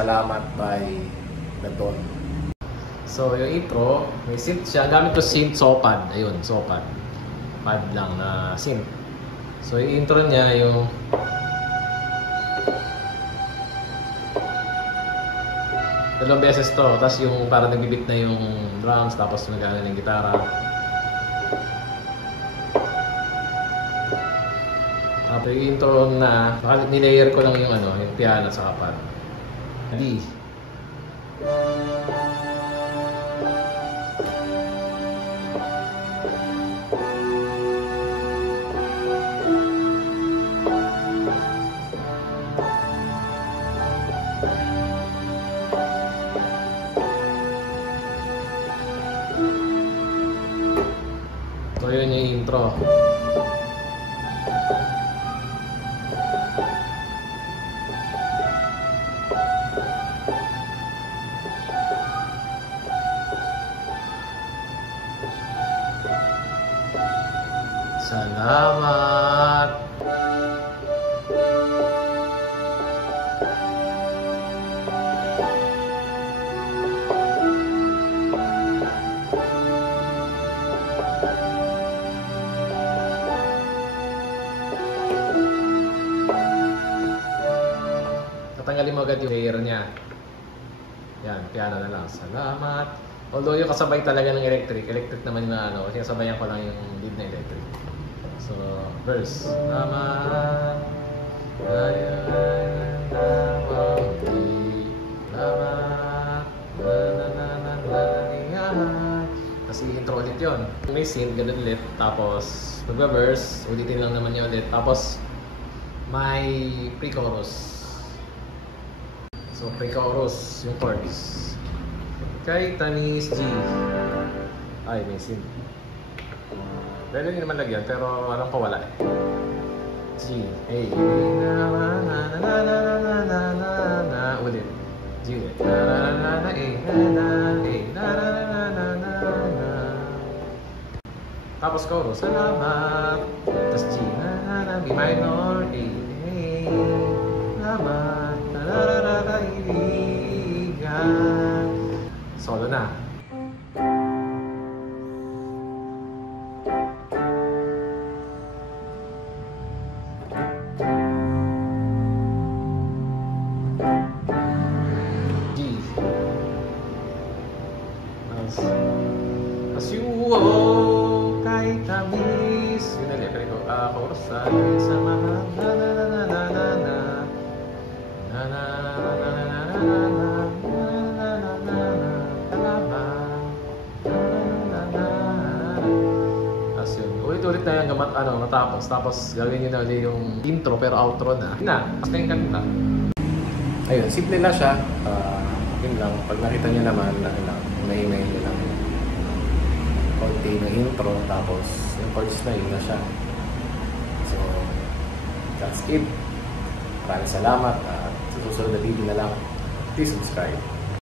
Salamat by The Don. So yung intro, may synth siya. Gamit ko synth Sopad. Ayun, Sopad. 5 lang na synth. So yung intro niya yung dalawang beses to. Tapos yung parang nagbibit na yung drums. Tapos nagana ng gitara. Tapos yung intro na nilayer ko lang yung yung piano sa pad. D. So yun yung intro. Salamat. Tatanggalin mo agad yung layer niya. Yan, piano na lang. Salamat. Although yung kasabay talaga ng electric naman yung kasi kasabayan ko lang yung lead na electric. So, verse. Salamat. Kasi intro ulit yun. May synth, ganun ulit. Tapos, magba-verse. Ulitin lang naman yun ulit. Tapos, may pre-chorus. So, pre-chorus yung chords. Kay Tanis G. Ay, may synth. Pwede din naman lagyan, pero alam ko wala eh. G. A. Na. Ulit. G ulit. Tapos chorus. Salamat. Tapos G. B minor. A. Salamat. Solo na. As you walk, kahit tamis. Yun na libre ko. Chorus sa mahal. As yun. Ulit-ulit na yung matapos. Tapos gawin nyo na ulit yung intro pero outro na. Basta yung kanta. Ayun, simple na siya. Yun lang. Pag nakita nyo naman, unahin nyo lang konti ng intro, tapos yung chords na yun na siya. So, that's it. Maraming salamat at sa susunod na video na lang, please subscribe.